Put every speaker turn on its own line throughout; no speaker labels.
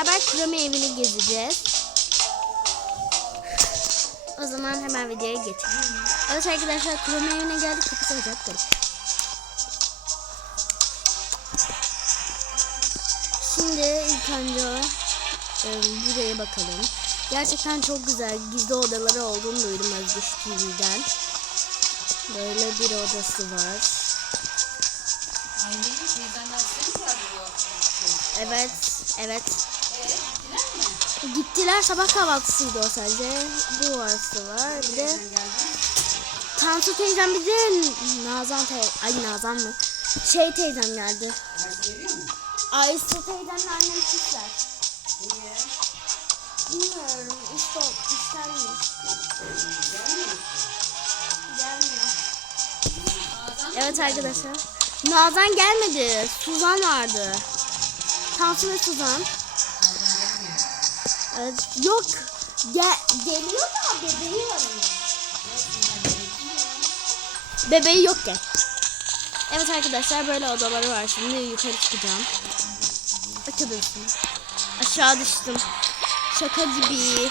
Beraber Kromi evini gezeceğiz. O zaman hemen videoya geçelim. Evet arkadaşlar Kromi evine geldik. Kapısı açıktır. Şimdi ilk önce e, buraya bakalım. Gerçekten çok güzel gizli odaları olduğunu duydum Özgüç TV'den. Böyle bir odası var. Evet, evet.
Gittiler
sabah kahvaltısıydı o sadece. Bu varsı var. Bir de. Tansu teyzem bir de Nazan teyzem. Ay Nazan mı? Şey teyzem geldi. Ayşe teyzemle annem küsler.
Niye?
Bilmiyorum. İşte istenmiş.
Gelmiyor.
Evet arkadaşlar. Nazan gelmedi. Suzan vardı. Tansu ve Suzan. Evet. Yok. Gel geliyor da bebeği var onun. Bebeği yok ki. Evet arkadaşlar böyle odaları var. Şimdi yukarı çıkacağım. Açabilirsin. Aşağı düştüm. Şaka gibi.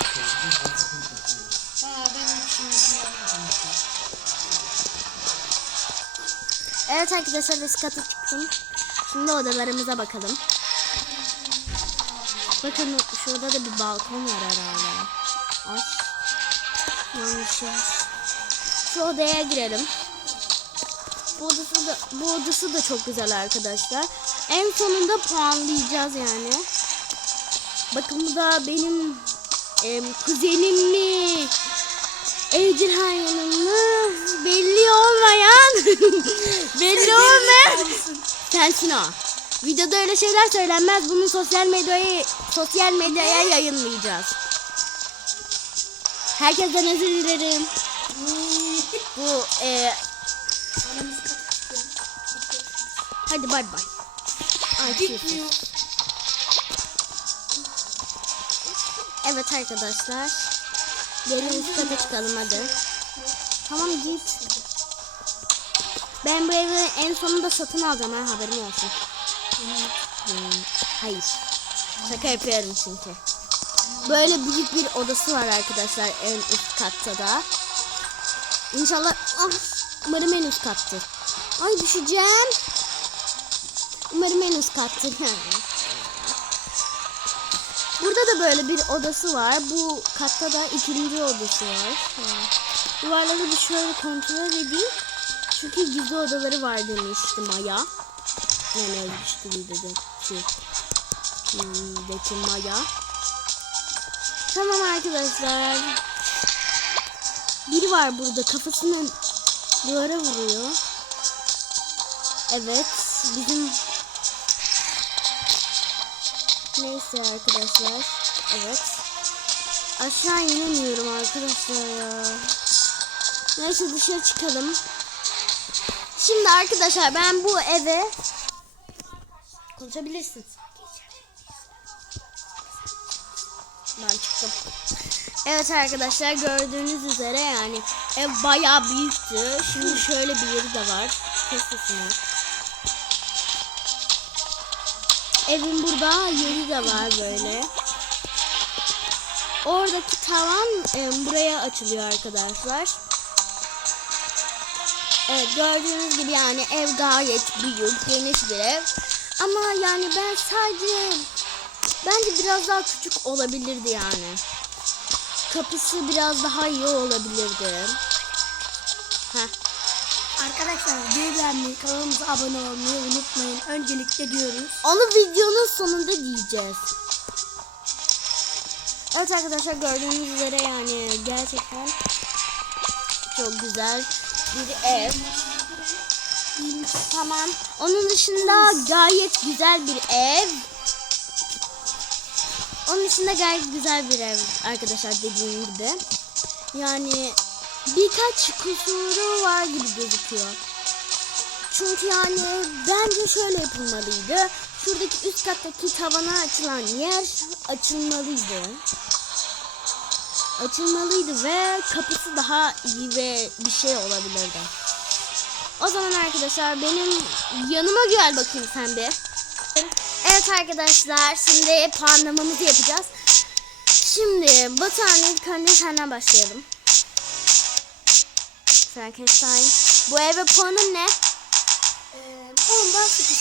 Evet arkadaşlar üst kata çıktım. Şimdi odalarımıza bakalım. Bakın şurada da bir balkon var herhalde. Ay. Yanlış yer. Şu odaya girelim. Bu odası da, bu odası da çok güzel arkadaşlar. En sonunda puanlayacağız yani. Bakın bu da benim em, kuzenim mi? Ejderha yanımlı belli olmayan belli olmayan sensin o. Videoda öyle şeyler söylenmez. Bunu sosyal medyaya sosyal medyaya yayınlayacağız. Herkesten özür dilerim. Bu e, hadi bay bay. Ay. Evet arkadaşlar. Gelin üst kata çıkalım hadi. Tamam git. Ben bu evi en sonunda satın alacağım ha haberim olsun. Hayır. Şaka yapıyorum çünkü. Böyle büyük bir odası var arkadaşlar en üst katta da. İnşallah ah, umarım en üst kattır. Ay düşeceğim. Umarım en üst kattır. Burada da böyle bir odası var. Bu katta da ikinci odası var. Duvarları bir şöyle kontrol edeyim. Çünkü gizli odaları var demişti Maya. Yani ölmüştüm dedi. Şey. Deki Maya. Tamam arkadaşlar. Biri var burada kafasını duvara vuruyor. Evet. Bizim Neyse arkadaşlar. Evet. Aşağı inemiyorum arkadaşlar ya. Neyse dışarı çıkalım. Şimdi arkadaşlar ben bu eve konuşabilirsin. Ben çıktım. Evet arkadaşlar gördüğünüz üzere yani ev bayağı büyüktü. Şimdi şöyle bir yeri de var. Kes sesini. Evin burada yeri de var böyle. Oradaki tavan e, buraya açılıyor arkadaşlar. Evet gördüğünüz gibi yani ev gayet büyük, geniş bir ev. Ama yani ben sadece bence biraz daha küçük olabilirdi yani. Kapısı biraz daha iyi olabilirdi. Heh.
Arkadaşlar videoyu beğenmeyi, kanalımıza abone olmayı unutmayın. Öncelikle diyoruz.
Onu videonun sonunda diyeceğiz. Evet arkadaşlar gördüğünüz üzere yani gerçekten çok güzel bir ev. Tamam. Onun dışında gayet güzel bir ev. Onun dışında gayet güzel bir ev arkadaşlar dediğim gibi. Yani birkaç kusuru var gibi gözüküyor. Çünkü yani bence şöyle yapılmalıydı. Şuradaki üst kattaki tavana açılan yer açılmalıydı. Açılmalıydı ve kapısı daha iyi ve bir şey olabilirdi. O zaman arkadaşlar benim yanıma gel bakayım sen bir. Evet arkadaşlar şimdi puanlamamızı yapacağız. Şimdi Batuhan ilk önce senden başlayalım. Frankenstein. Bu eve puanın ne?
Ee, ondan 8.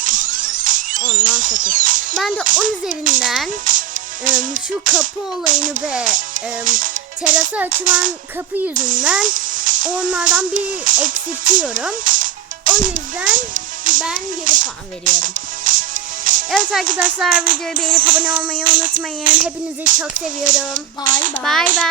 Ondan 8. Ben de 10 üzerinden şu kapı olayını ve terasa açılan kapı yüzünden onlardan bir eksiltiyorum. O yüzden ben 7 puan veriyorum. Evet arkadaşlar videoyu beğenip abone olmayı unutmayın. Hepinizi çok seviyorum.
Bye bye.
Bay bay.